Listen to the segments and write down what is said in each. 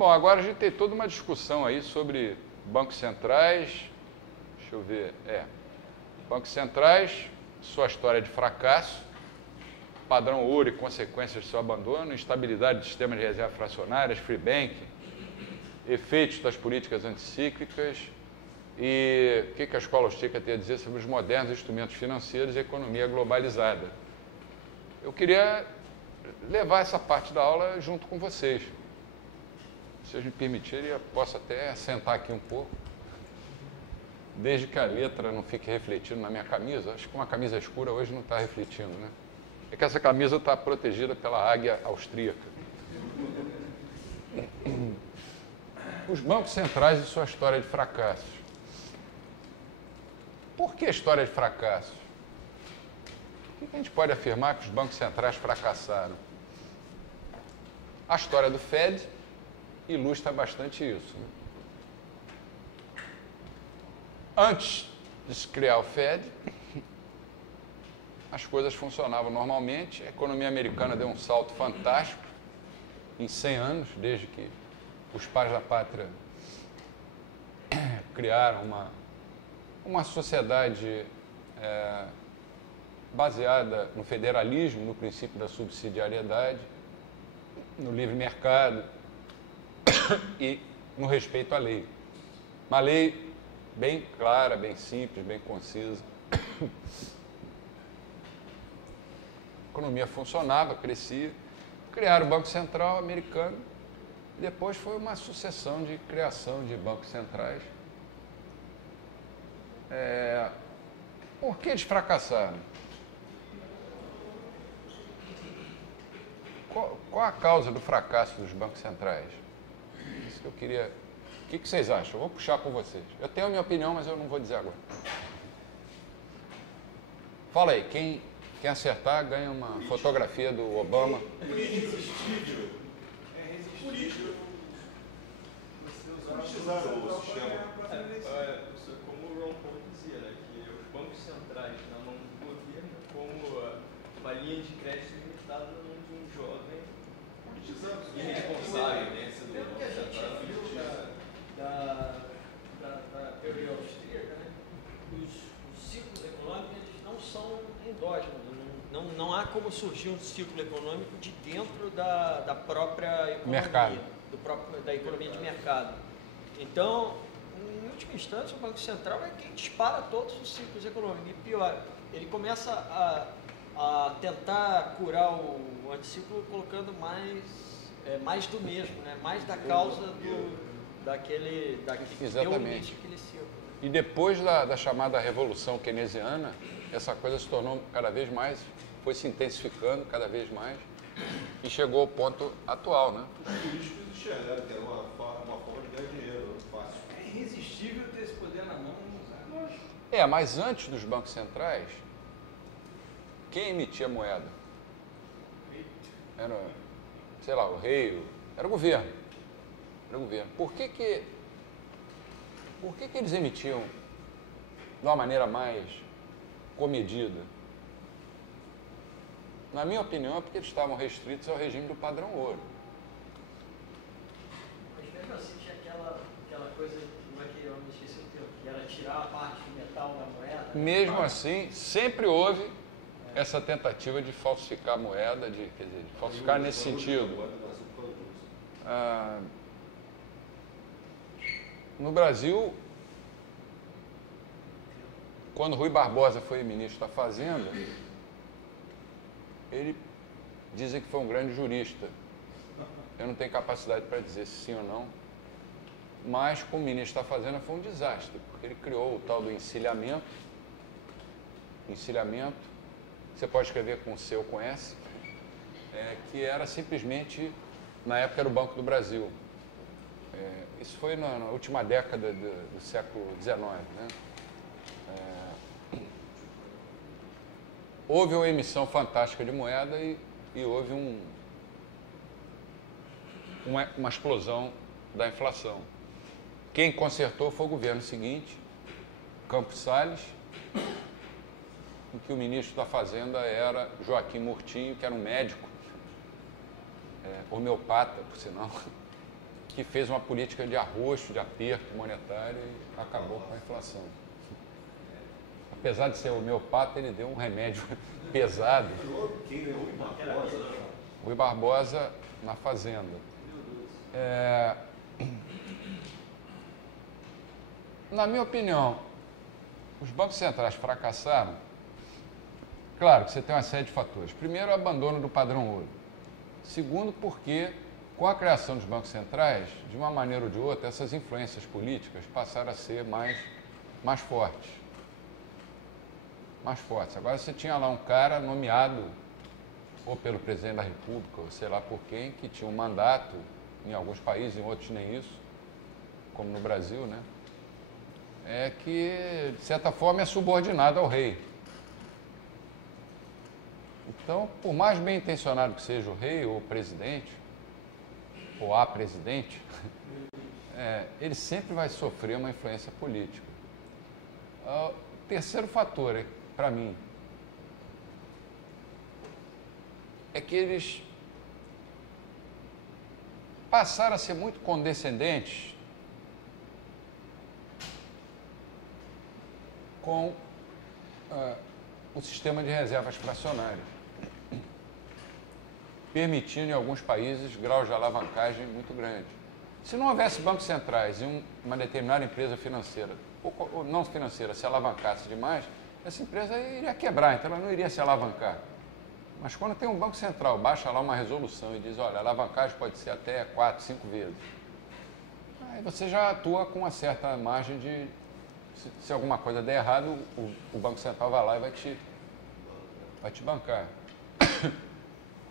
Bom, agora a gente tem toda uma discussão aí sobre bancos centrais. Deixa eu ver. Bancos centrais, sua história de fracasso, padrão ouro e consequências de seu abandono, instabilidade do sistema de reservas fracionárias, free banking, efeitos das políticas anticíclicas e o que a escola austríaca tem a dizer sobre os modernos instrumentos financeiros e a economia globalizada. Eu queria levar essa parte da aula junto com vocês. Se vocês me permitirem, eu posso até sentar aqui um pouco, desde que a letra não fique refletindo na minha camisa. Acho que uma camisa escura hoje não está refletindo, né? É que essa camisa está protegida pela águia austríaca. Os bancos centrais e sua história de fracassos. Por que história de fracassos? Por que a gente pode afirmar que os bancos centrais fracassaram? A história do Fed ilustra bastante isso, né? Antes de se criar o Fed, as coisas funcionavam normalmente, a economia americana deu um salto fantástico em 100 anos, desde que os pais da pátria criaram uma sociedade baseada no federalismo, no princípio da subsidiariedade, no livre mercado e no respeito à lei. Uma lei bem clara, bem simples, bem concisa. A economia funcionava, crescia. Criaram o Banco Central americano. Depois foi uma sucessão de criação de bancos centrais. Por que eles fracassaram? Qual a causa do fracasso dos bancos centrais? Isso que eu queria... O que vocês acham? Eu vou puxar com vocês. Eu tenho a minha opinião, mas eu não vou dizer agora. Fala aí, quem acertar ganha uma fotografia do Obama. Irresistível. É irresistível. Politizaram o sistema. Como o Ron Paul dizia, né, que os bancos centrais na mão do governo, como uma linha de crédito limitada na mão de um jovem irresponsável, né? Pelo que a gente viu da teoria austríaca, né, os ciclos econômicos eles não são endógenos. Não há como surgir um ciclo econômico de dentro da própria economia, Mercado. Da economia de mercado. Então, em última instância, o Banco Central é quem dispara todos os ciclos econômicos. E pior, ele começa a tentar curar o anticiclo colocando mais do mesmo, né? Mais da causa daquele Exatamente. aquele ciclo. E depois da chamada Revolução Keynesiana, essa coisa se tornou cada vez mais, foi se intensificando cada vez mais e chegou ao ponto atual, né? Os políticos enxergaram que era uma forma de ganhar dinheiro fácil. É irresistível ter esse poder na mão e não usar. Mas antes dos bancos centrais, quem emitia moeda? Era, sei lá, o rei, era o governo. Era o governo. Por que eles emitiam de uma maneira mais comedida? Na minha opinião, é porque eles estavam restritos ao regime do padrão ouro. Mas mesmo assim tinha aquela coisa, como é que eu me esqueci o termo, que era tirar a parte de metal da moeda. Mesmo assim, sempre houve essa tentativa de falsificar a moeda, de falsificar nesse sentido. No Brasil, quando Rui Barbosa foi ministro da Fazenda, ele dizem que foi um grande jurista. Eu não tenho capacidade para dizer se sim ou não, mas como ministro da Fazenda foi um desastre, porque ele criou o tal do encilhamento. Encilhamento, você pode escrever com C ou com S, que era simplesmente, na época era o Banco do Brasil. Isso foi na última década do século XIX, né? Houve uma emissão fantástica de moeda e houve uma explosão da inflação. Quem consertou foi o governo seguinte, Campos Salles, em que o ministro da Fazenda era Joaquim Murtinho, que era um médico, homeopata, por sinal, que fez uma política de arroxo, de aperto monetário e acabou com a inflação. Apesar de ser homeopata, ele deu um remédio pesado. Quem ganhou o Barbosa? Rui Barbosa na Fazenda. Na minha opinião, os bancos centrais fracassaram. Claro que você tem uma série de fatores. Primeiro, o abandono do padrão ouro. Segundo, porque com a criação dos bancos centrais, de uma maneira ou de outra, essas influências políticas passaram a ser mais fortes. Mais fortes. Agora você tinha lá um cara nomeado ou pelo presidente da República, ou sei lá por quem, que tinha um mandato, em alguns países, em outros nem isso, como no Brasil, né? Que, de certa forma, é subordinado ao rei. Então, por mais bem intencionado que seja o rei ou o presidente, ou a presidente, ele sempre vai sofrer uma influência política. O terceiro fator, para mim, é que eles passaram a ser muito condescendentes com o sistema de reservas fracionárias, permitindo em alguns países graus de alavancagem muito grandes. Se não houvesse bancos centrais e uma determinada empresa financeira, ou não financeira, se alavancasse demais, essa empresa iria quebrar, então ela não iria se alavancar. Mas quando tem um banco central, baixa lá uma resolução e diz, olha, a alavancagem pode ser até 4, 5 vezes. Aí você já atua com uma certa margem de, se alguma coisa der errado, o Banco Central vai lá e vai te bancar.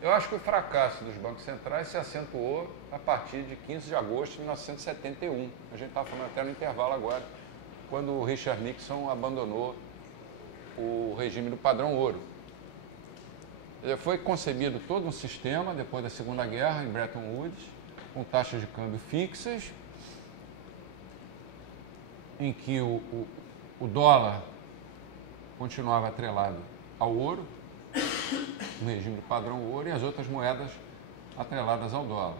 Eu acho que o fracasso dos bancos centrais se acentuou a partir de 15 de agosto de 1971. A gente estava falando até no intervalo agora, quando o Richard Nixon abandonou o regime do padrão ouro. Foi concebido todo um sistema, depois da Segunda Guerra, em Bretton Woods, com taxas de câmbio fixas, em que o dólar continuava atrelado ao ouro, no regime do padrão ouro, e as outras moedas atreladas ao dólar.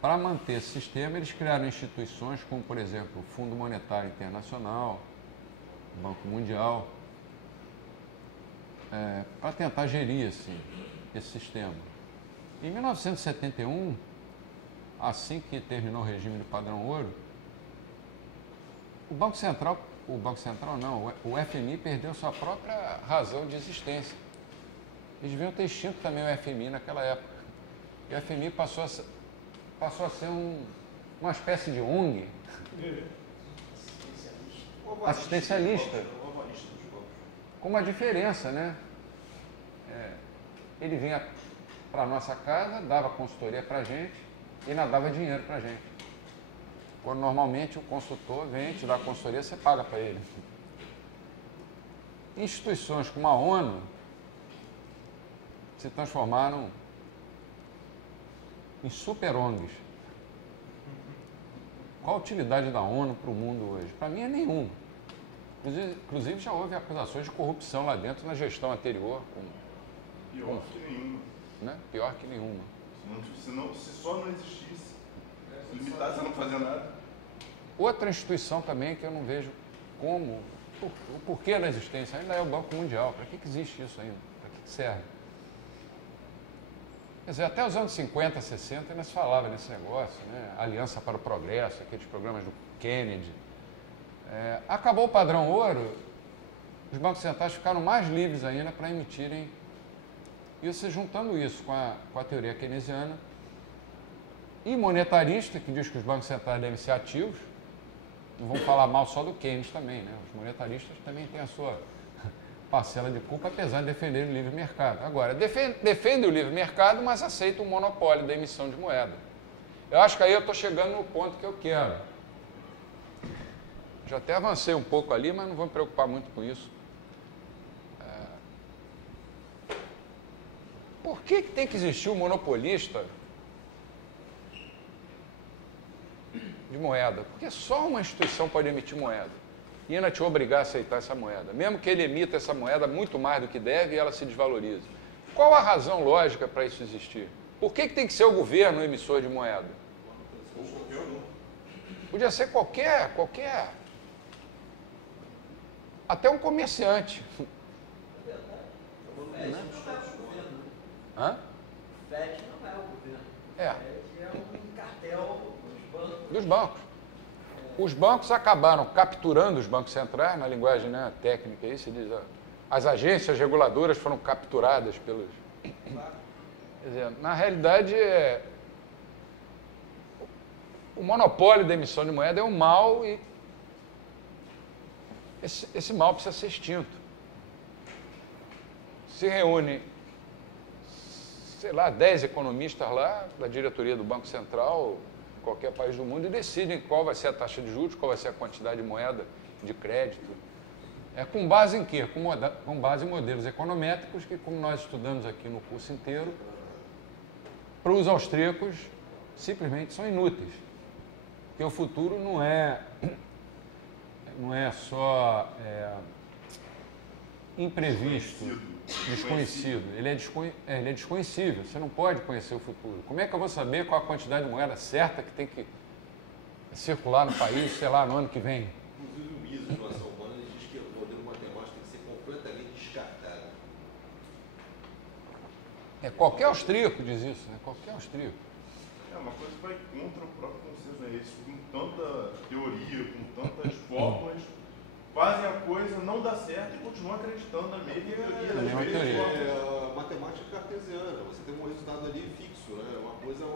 Para manter esse sistema, eles criaram instituições como, por exemplo, o Fundo Monetário Internacional, o Banco Mundial, para tentar gerir esse sistema. Em 1971, assim que terminou o regime do padrão ouro, o FMI perdeu sua própria razão de existência. Eles deviam ter extinto também o FMI naquela época. E o FMI passou a ser uma espécie de ONG, assistencialista, com uma diferença, né? Ele vinha para a nossa casa, dava consultoria para a gente e ainda dava dinheiro para a gente. Quando normalmente o consultor vem te dar consultoria, você paga para ele. Instituições como a ONU se transformaram em super ONGs. Qual a utilidade da ONU para o mundo hoje? Para mim é nenhuma. Inclusive já houve acusações de corrupção lá dentro na gestão anterior. Pior que nenhuma. Né? Pior que nenhuma. Se só não existisse, se limitasse a não fazer nada. Outra instituição também que eu não vejo como, o porquê da existência, ainda é o Banco Mundial. Para que existe isso ainda? Para que serve? Quer dizer, até os anos 50, 60 ainda se falava nesse negócio, né? Aliança para o Progresso, aqueles programas do Kennedy. Acabou o padrão ouro, os bancos centrais ficaram mais livres ainda para emitirem. E você juntando isso com a teoria keynesiana e monetarista, que diz que os bancos centrais devem ser ativos, não vamos falar mal só do Keynes também, né? Os monetaristas também têm a sua parcela de culpa, apesar de defender o livre mercado. Agora, defende o livre mercado, mas aceita o monopólio da emissão de moeda. Eu acho que aí eu estou chegando no ponto que eu quero. Já até avancei um pouco ali, mas não vou me preocupar muito com isso. Por que tem que existir um monopolista de moeda? Porque só uma instituição pode emitir moeda e ainda te obrigar a aceitar essa moeda. Mesmo que ele emita essa moeda muito mais do que deve e ela se desvaloriza. Qual a razão lógica para isso existir? Por que tem que ser o governo o emissor de moeda? Podia ser qualquer, até um comerciante. Hã? FED não é o governo. É. FED é um cartel dos bancos. Dos bancos. Os bancos acabaram capturando os bancos centrais, na linguagem, né, técnica aí, se diz, as agências reguladoras foram capturadas pelos... Quer dizer, na realidade, o monopólio da emissão de moeda é um mal e esse mal precisa ser extinto. Se reúne, sei lá, 10 economistas lá, da diretoria do Banco Central, qualquer país do mundo, e decidem qual vai ser a taxa de juros, qual vai ser a quantidade de moeda de crédito. Com base em quê? Com base em modelos econométricos que, como nós estudamos aqui no curso inteiro, para os austríacos simplesmente são inúteis. Porque o futuro não é só imprevisto, desconhecido. Ele é desconhecível. Você não pode conhecer o futuro. Como é que eu vou saber qual a quantidade de moeda certa que tem que circular no país, sei lá, no ano que vem? Inclusive o Mises, de inovação humana, ele diz que o modelo matemático tem que ser completamente descartado. Qualquer austríaco diz isso, né? Qualquer austríaco. É uma coisa que vai contra o próprio consenso, né? Isso com tanta teoria, com tantas fórmulas, fazem a coisa não dar certo e continuam acreditando na mesma teoria. A matemática cartesiana, você tem um resultado ali fixo, né? Uma coisa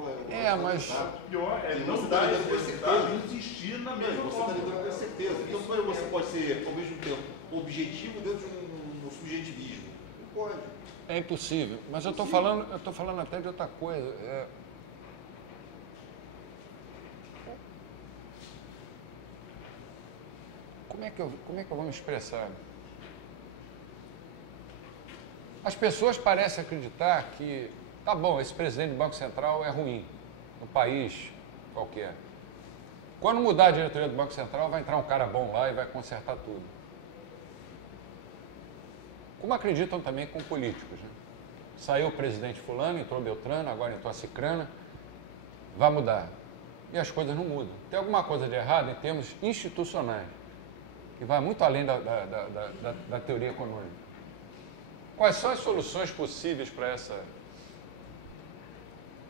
mas o pior é não dar esse resultado e insistir na mesma você está lidando com a certeza. Então, como é que você pode ser, ao mesmo tempo, objetivo dentro de um subjetivismo? Não pode. É impossível. Mas eu estou falando até de outra coisa. Como é que eu vou me expressar? As pessoas parecem acreditar que, tá bom, esse presidente do Banco Central é ruim, no país qualquer. Quando mudar a diretoria do Banco Central, vai entrar um cara bom lá e vai consertar tudo. Como acreditam também com políticos, né? Saiu o presidente fulano, entrou Beltrano, agora entrou a Cicrana, vai mudar. E as coisas não mudam. Tem alguma coisa de errado em termos institucionais, que vai muito além da teoria econômica. Quais são as soluções possíveis para essa?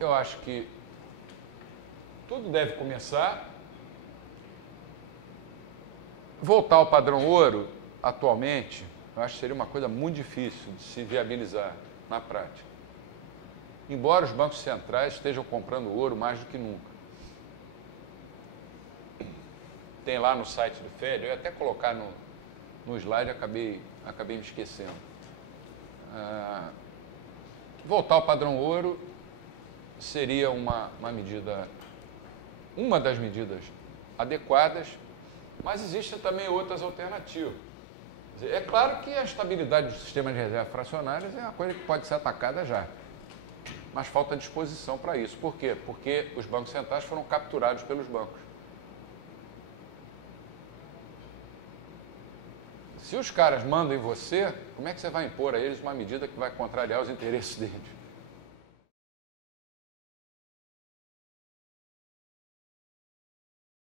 Eu acho que tudo deve começar. Voltar ao padrão ouro, atualmente, eu acho que seria uma coisa muito difícil de se viabilizar na prática. Embora os bancos centrais estejam comprando ouro mais do que nunca. Tem lá no site do FED, eu ia até colocar no slide, acabei me esquecendo. Voltar ao padrão ouro seria uma das medidas adequadas, mas existem também outras alternativas. É claro que a estabilidade do sistema de reservas fracionárias é uma coisa que pode ser atacada já, mas falta disposição para isso. Por quê? Porque os bancos centrais foram capturados pelos bancos. Se os caras mandam em você, como é que você vai impor a eles uma medida que vai contrariar os interesses deles?